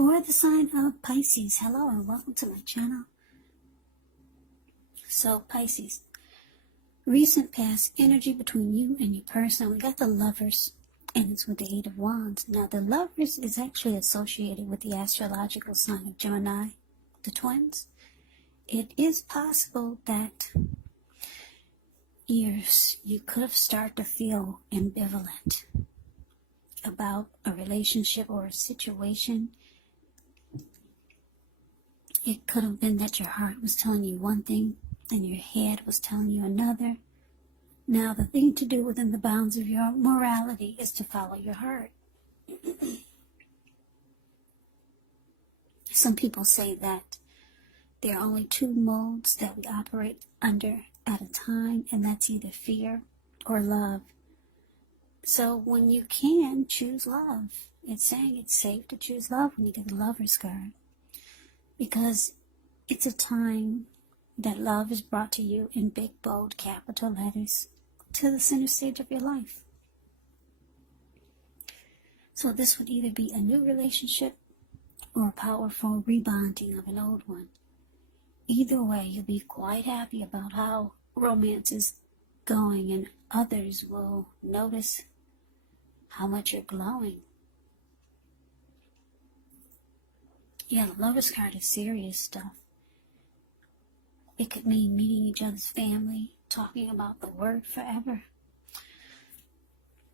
For the sign of Pisces, hello and welcome to my channel. So Pisces, recent past energy between you and your person. We got the Lovers, and it's with the Eight of Wands. Now the Lovers is actually associated with the astrological sign of Gemini, the twins. It is possible that you could have started to feel ambivalent about a relationship or a situation. It could have been that your heart was telling you one thing and your head was telling you another. Now, the thing to do within the bounds of your morality is to follow your heart. Some people say that there are only two modes that we operate under at a time, and that's either fear or love. So when you can, choose love. It's saying it's safe to choose love when you get the Lover's card, because it's a time that love is brought to you in big, bold, capital letters to the center stage of your life. So this would either be a new relationship or a powerful rebonding of an old one. Either way, you'll be quite happy about how romance is going, and others will notice how much you're glowing. Yeah, the Lover's card is serious stuff. It could mean meeting each other's family, talking about the word forever.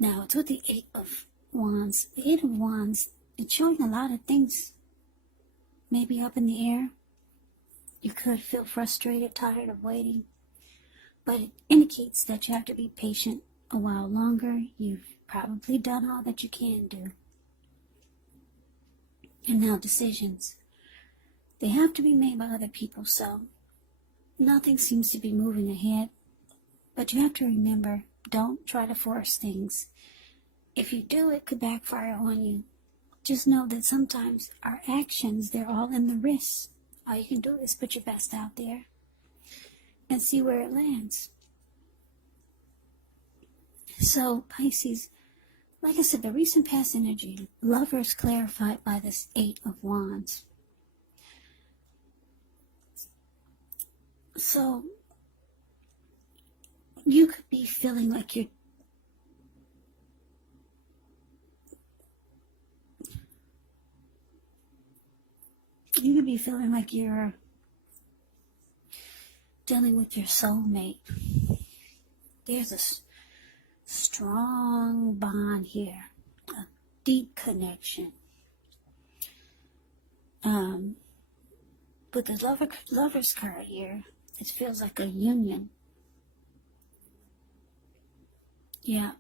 Now, it's with the Eight of Wands. The Eight of Wands, it's showing a lot of things maybe up in the air. You could feel frustrated, tired of waiting, but it indicates that you have to be patient a while longer. You've probably done all that you can do. And now decisions. They have to be made by other people, so nothing seems to be moving ahead. But you have to remember, don't try to force things. If you do, it could backfire on you. Just know that sometimes our actions, they're all in the wrists. All you can do is put your best out there and see where it lands. So, Pisces, like I said, the recent past energy, Lovers clarified by this Eight of Wands. So, you could be feeling like you're dealing with your soulmate. There's a strong bond here, a deep connection. With the Lover's card here, it feels like a union. Yeah.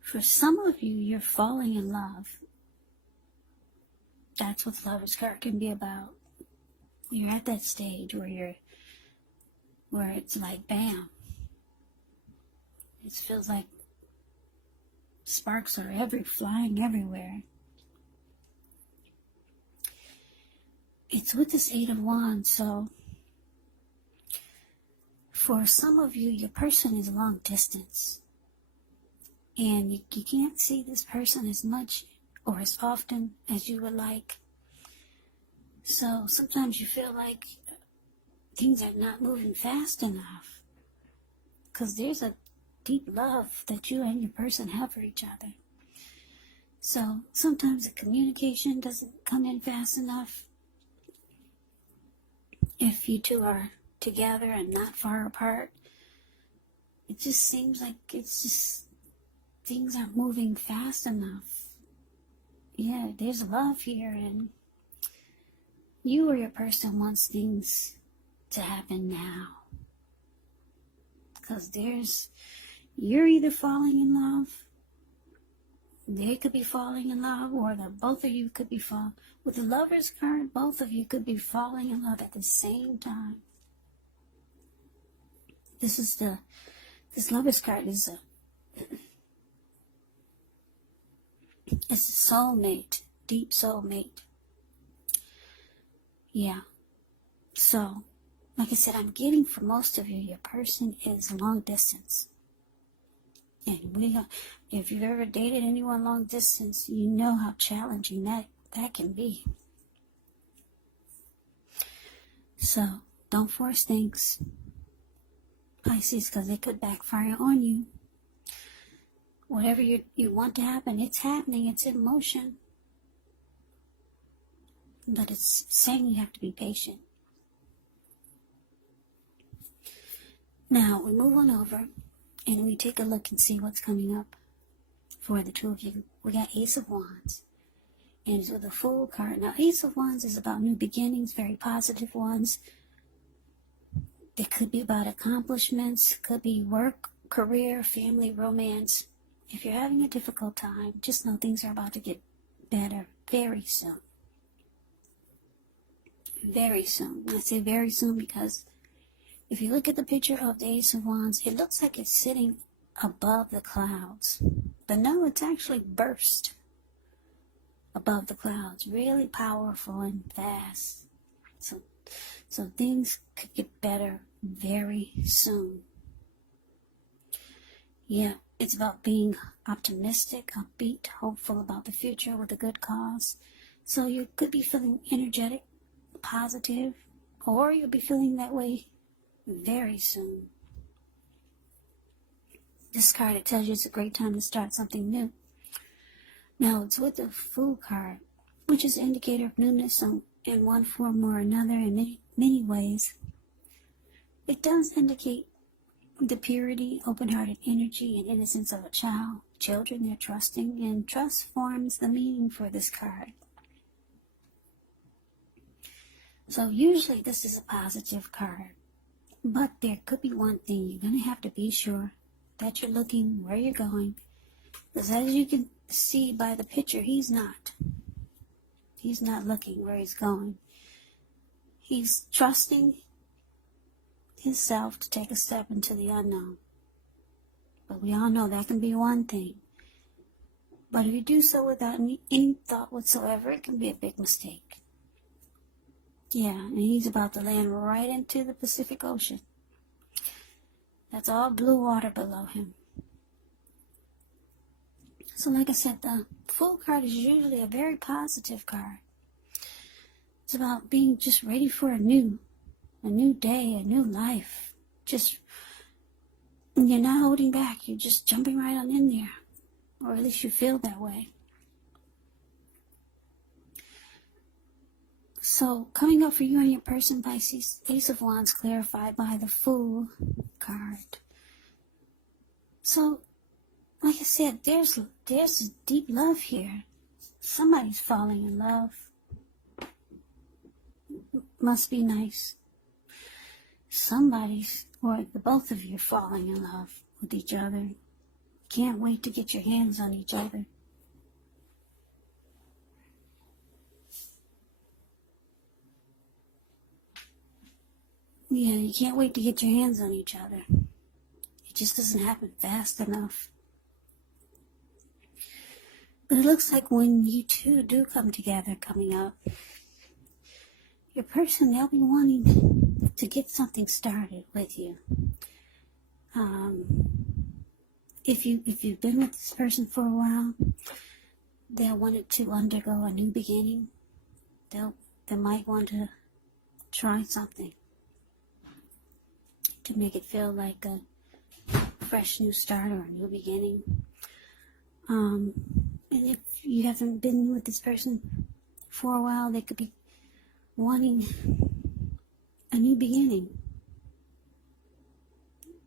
For some of you, you're falling in love. That's what the Lover's card can be about. You're at that stage where it's like bam. It feels like sparks are flying everywhere. It's with this Eight of Wands, so for some of you, your person is long distance. And you can't see this person as much or as often as you would like. So sometimes you feel like things are not moving fast enough, because there's a deep love that you and your person have for each other. So sometimes the communication doesn't come in fast enough. If you two are together and not far apart, it just seems like things aren't moving fast enough. Yeah, there's love here, and you or your person wants things to happen now. Because you're either falling in love, they could be falling in love, or both of you could be falling. With the Lover's card, both of you could be falling in love at the same time. This Lover's card is it's a soulmate, deep soulmate. Yeah. So, like I said, I'm getting for most of you, your person is long distance. And if you've ever dated anyone long distance, you know how challenging that that can be. So don't force things, Pisces, because it could backfire on you. Whatever you want to happen, it's happening, it's in motion. But it's saying you have to be patient. Now, we move on over and we take a look and see what's coming up for the two of you. We got Ace of Wands. And it's with a Fool card. Now, Ace of Wands is about new beginnings, very positive ones. It could be about accomplishments, could be work, career, family, romance. If you're having a difficult time, just know things are about to get better very soon. Very soon. I say very soon because if you look at the picture of the Ace of Wands, it looks like it's sitting above the clouds. But no, it's actually burst above the clouds. Really powerful and fast. So things could get better very soon. Yeah, it's about being optimistic, upbeat, hopeful about the future with a good cause. So you could be feeling energetic, positive, or you'll be feeling that way very soon. This card, it tells you it's a great time to start something new. Now, it's with the Fool card, which is an indicator of newness in one form or another in many ways. It does indicate the purity, open-hearted energy, and innocence of a child. Children, they're trusting, and trust forms the meaning for this card. So usually this is a positive card, but there could be one thing. You're going to have to be sure that you're looking where you're going, because as you can see by the picture, he's not looking where he's going. He's trusting himself to take a step into the unknown. But we all know that can be one thing. But if you do so without any thought whatsoever, it can be a big mistake. Yeah, and he's about to land right into the Pacific Ocean. That's all blue water below him. So like I said, the Fool card is usually a very positive card. It's about being just ready for a new day, a new life. Just, you're not holding back. You're just jumping right on in there. Or at least you feel that way. So, coming up for you and your person, Pisces, Ace of Wands clarified by the Fool card. So, like I said, there's a deep love here. Somebody's falling in love. Must be nice. Somebody's, or the both of you are falling in love with each other. Can't wait to get your hands on each other. Yeah, you can't wait to get your hands on each other. It just doesn't happen fast enough. But it looks like when you two do come together coming up, your person, they'll be wanting to get something started with you. If you've been with this person for a while, they'll want it to undergo a new beginning. They might want to try something to make it feel like a fresh new start or a new beginning. And if you haven't been with this person for a while, they could be wanting a new beginning.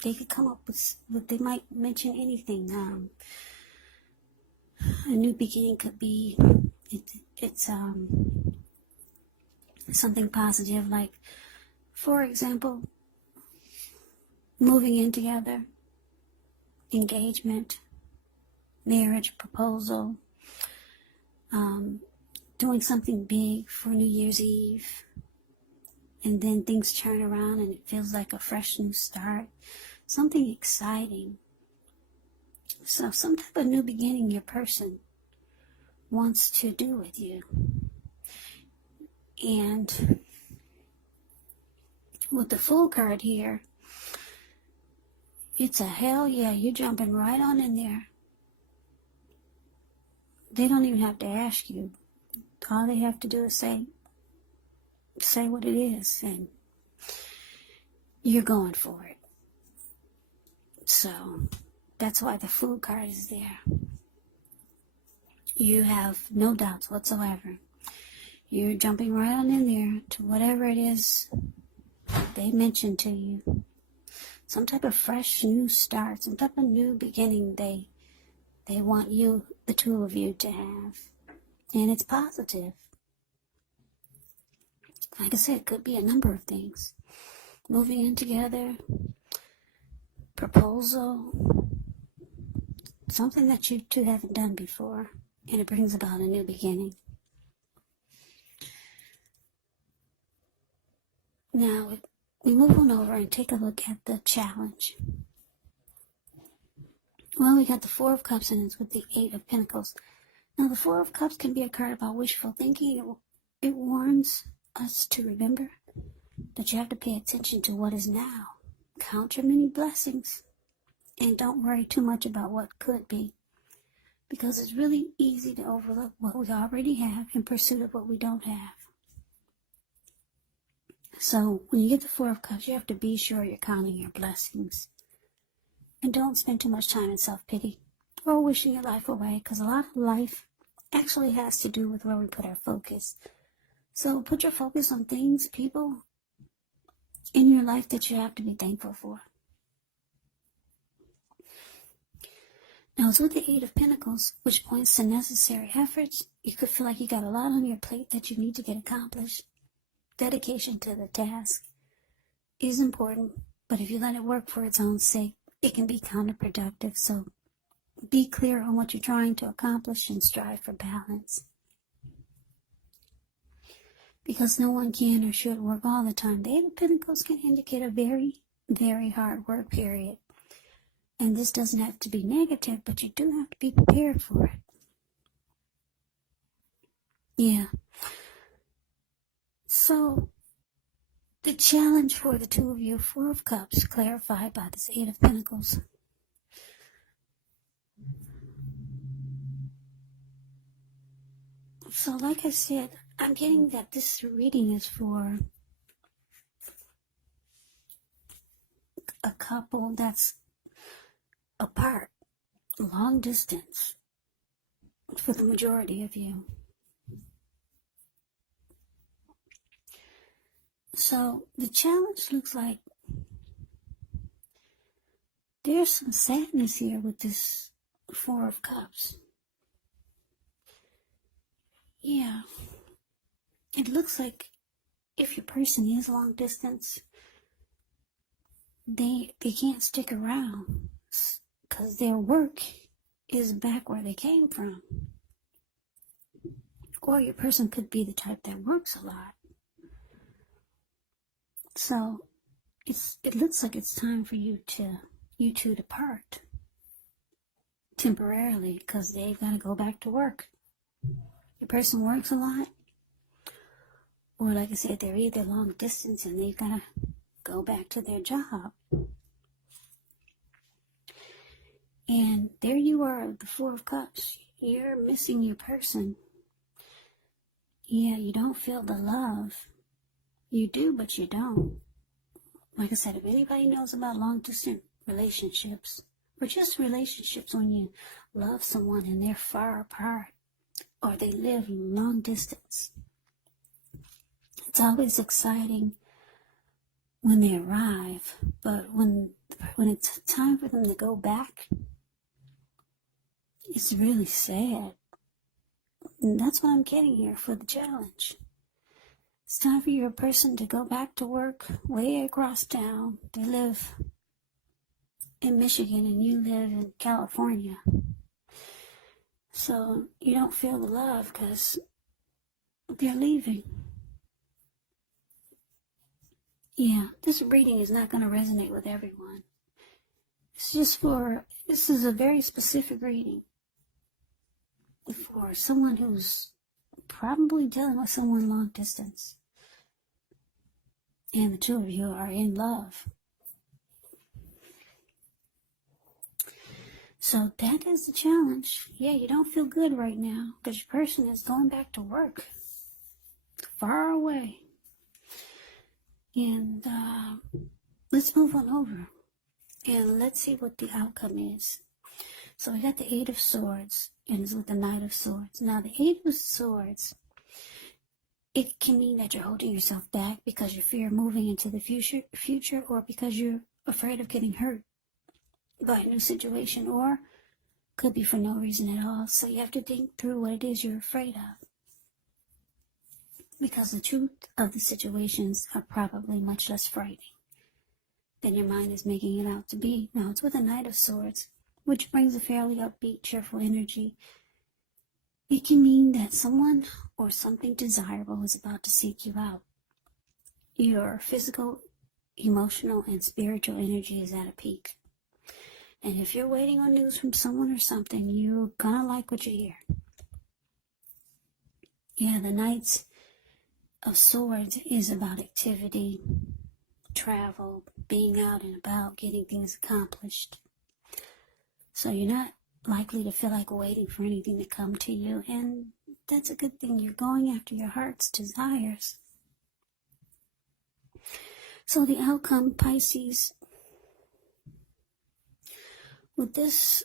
They could come up with, they might mention anything. A new beginning could be, it's something positive, like, for example, moving in together, engagement, marriage proposal, doing something big for New Year's Eve, and then things turn around and it feels like a fresh new start, something exciting. So some type of new beginning your person wants to do with you. And with the Fool card here, it's a hell yeah, you're jumping right on in there. They don't even have to ask you. All they have to do is say what it is, and you're going for it. So that's why the Fool card is there. You have no doubts whatsoever. You're jumping right on in there to whatever it is they mentioned to you. Some type of fresh new start, some type of new beginning they want you, the two of you, to have. And it's positive. Like I said, it could be a number of things. Moving in together, proposal, something that you two haven't done before, and it brings about a new beginning. Now, we move on over and take a look at the challenge. Well, we got the Four of Cups, and it's with the Eight of Pentacles. Now, the Four of Cups can be a card about wishful thinking. It warns us to remember that you have to pay attention to what is now. Count your many blessings, and don't worry too much about what could be, because it's really easy to overlook what we already have in pursuit of what we don't have. So when you get the Four of Cups, you have to be sure you're counting your blessings. And don't spend too much time in self-pity or wishing your life away, because a lot of life actually has to do with where we put our focus. So put your focus on things, people in your life that you have to be thankful for. Now, it's with the Eight of Pentacles, which points to necessary efforts. You could feel like you got a lot on your plate that you need to get accomplished. Dedication to the task is important, but if you let it work for its own sake, it can be counterproductive. So be clear on what you're trying to accomplish and strive for balance. Because no one can or should work all the time. The Eight of Pentacles can indicate a very, very hard work period. And this doesn't have to be negative, but you do have to be prepared for it. Yeah. So, the challenge for the two of you, Four of Cups, clarified by this Eight of Pentacles. So, like I said, I'm getting that this reading is for a couple that's apart, long distance, for the majority of you. So the challenge looks like there's some sadness here with this Four of Cups. Yeah, it looks like if your person is long distance, they can't stick around because their work is back where they came from. Or your person could be the type that works a lot. So it looks like it's time for you two to part temporarily, because they've got to go back to work. Your person works a lot, or like I said, they're either long distance and they've got to go back to their job. And there you are, the Four of Cups. You're missing your person. Yeah, you don't feel the love. You do, but you don't. Like I said, if anybody knows about long-distance relationships, or just relationships when you love someone and they're far apart, or they live long distance, it's always exciting when they arrive, but when it's time for them to go back, it's really sad. And that's what I'm getting here for the challenge. It's time for your person to go back to work way across town. They live in Michigan and you live in California. So you don't feel the love because they're leaving. Yeah, this reading is not going to resonate with everyone. This is a very specific reading for someone who's probably dealing with someone long distance. And the two of you are in love. So that is the challenge. Yeah, you don't feel good right now because your person is going back to work far away. And let's move on over and let's see what the outcome is. So we got the Eight of Swords and it's with the Knight of Swords. Now the Eight of Swords, it can mean that you're holding yourself back because you fear moving into the future, or because you're afraid of getting hurt by a new situation, or could be for no reason at all. So you have to think through what it is you're afraid of, because the truth of the situations are probably much less frightening than your mind is making it out to be. Now it's with a Knight of Swords, which brings a fairly upbeat, cheerful energy. It can mean that someone or something desirable is about to seek you out. Your physical, emotional, and spiritual energy is at a peak. And if you're waiting on news from someone or something, you're gonna like what you hear. Yeah, the Knights of Swords is about activity, travel, being out and about, getting things accomplished. So you're not likely to feel like waiting for anything to come to you, and that's a good thing. You're going after your heart's desires. So the outcome, Pisces, with this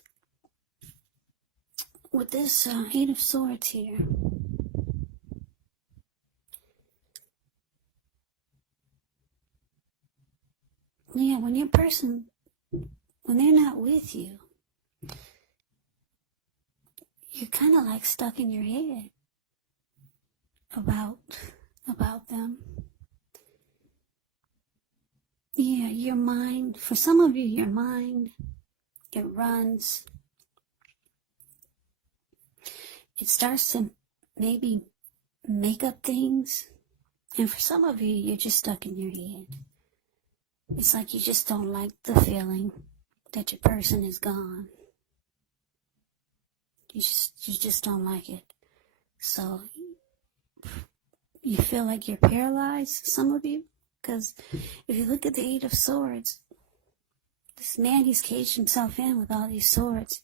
Eight of Swords here, yeah, when your person, when they're not with you, you're kind of like stuck in your head about them. Yeah, your mind, for some of you, your mind, it runs. It starts to maybe make up things. And for some of you, you're just stuck in your head. It's like you just don't like the feeling that your person is gone. You just don't like it. So you feel like you're paralyzed, some of you, because if you look at the Eight of Swords, this man, he's caged himself in with all these swords.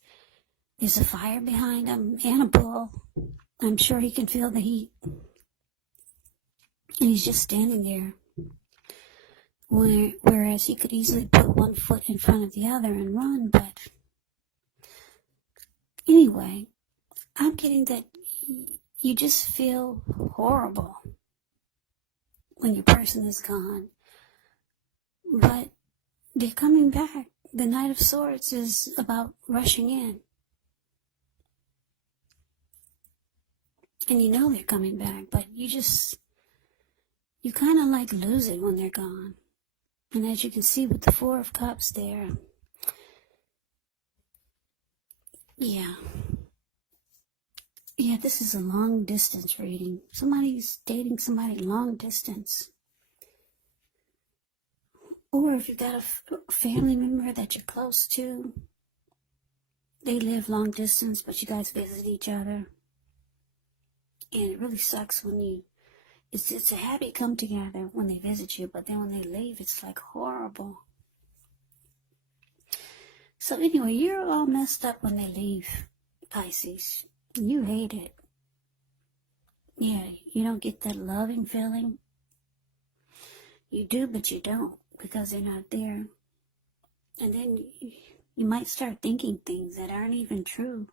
There's a fire behind him and a bull. I'm sure he can feel the heat. And he's just standing there. Whereas he could easily put one foot in front of the other and run, but anyway, I'm getting that you just feel horrible when your person is gone. But they're coming back. The Knight of Swords is about rushing in. And you know they're coming back, but you kind of like lose it when they're gone. And as you can see with the Four of Cups there, yeah, this is a long distance reading. Somebody's dating somebody long distance. Or if you've got a family member that you're close to, they live long distance, but you guys visit each other. And it really sucks when it's a happy come together when they visit you, but then when they leave, it's like horrible. So anyway, you're all messed up when they leave, Pisces. You hate it. Yeah, you don't get that loving feeling. You do, but you don't, because they're not there. And then you might start thinking things that aren't even true,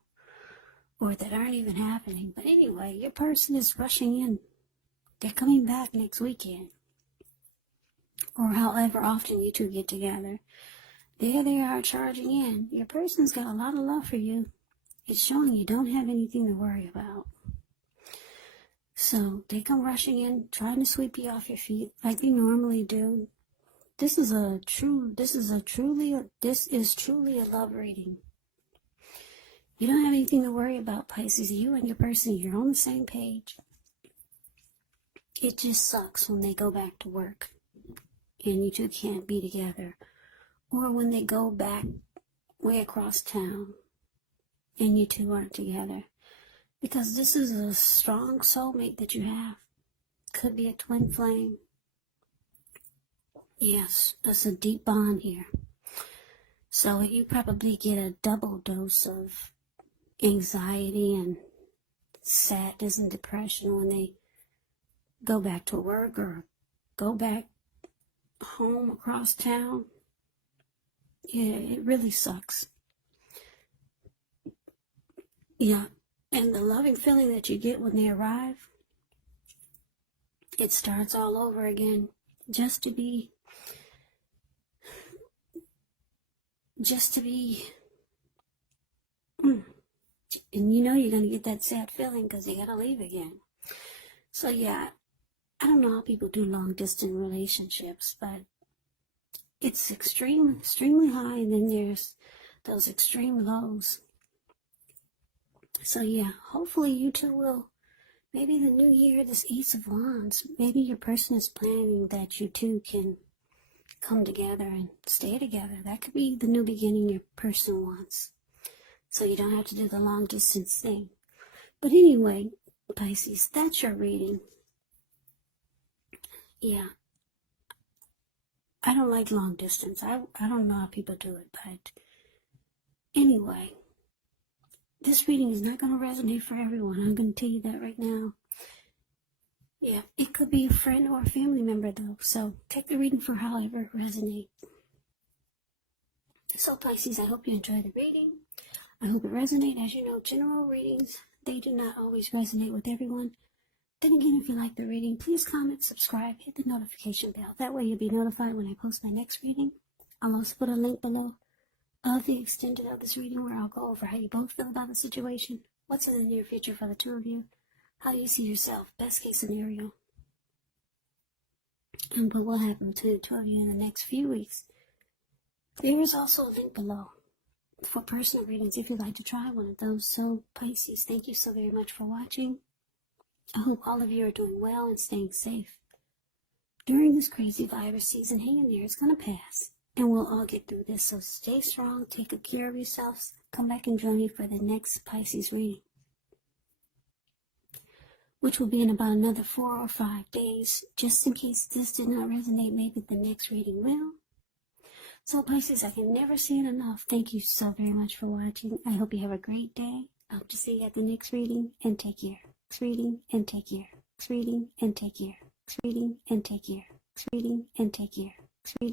or that aren't even happening. But anyway, your person is rushing in. They're coming back next weekend, or however often you two get together. There they are charging in. Your person's got a lot of love for you. It's showing you don't have anything to worry about. So they come rushing in, trying to sweep you off your feet like they normally do. This is truly a love reading. You don't have anything to worry about, Pisces. You and your person, you're on the same page. It just sucks when they go back to work and you two can't be together. Or when they go back way across town and you two aren't together. Because this is a strong soulmate that you have. Could be a twin flame. Yes, that's a deep bond here. So you probably get a double dose of anxiety and sadness and depression when they go back to work or go back home across town. Yeah, it really sucks. Yeah, and the loving feeling that you get when they arrive, it starts all over again, just to be, and you know you're going to get that sad feeling because they got to leave again. So yeah, I don't know how people do long distance relationships, but it's extremely high, and then there's those extreme lows. So yeah, hopefully you two will, maybe the new year, this Ace of Wands, maybe your person is planning that you two can come together and stay together. That could be the new beginning your person wants. So you don't have to do the long distance thing. But anyway, Pisces, that's your reading. Yeah. I don't like long distance. I don't know how people do it, but anyway, this reading is not going to resonate for everyone. I'm going to tell you that right now. Yeah, it could be a friend or a family member, though. So take the reading for however it resonates. So Pisces, I hope you enjoy the reading. I hope it resonates. As you know, general readings, they do not always resonate with everyone. Then again, if you like the reading, please comment, subscribe, hit the notification bell. That way you'll be notified when I post my next reading. I'll also put a link below of the extended of this reading where I'll go over how you both feel about the situation, what's in the near future for the two of you, how you see yourself, best case scenario, and what will happen between the two of you in the next few weeks. There is also a link below for personal readings if you'd like to try one of those. So Pisces, thank you so very much for watching. I hope all of you are doing well and staying safe during this crazy virus season. Hang in there, it's going to pass, and we'll all get through this. So stay strong, take good care of yourselves. Come back and join me for the next Pisces reading, which will be in about another 4 or 5 days. Just in case this did not resonate, maybe the next reading will. So Pisces, I can never say it enough. Thank you so very much for watching. I hope you have a great day. I hope to see you at the next reading, and take care. Next reading and take care. Next reading and take care. Next reading and take care. Next reading and take care. Next reading.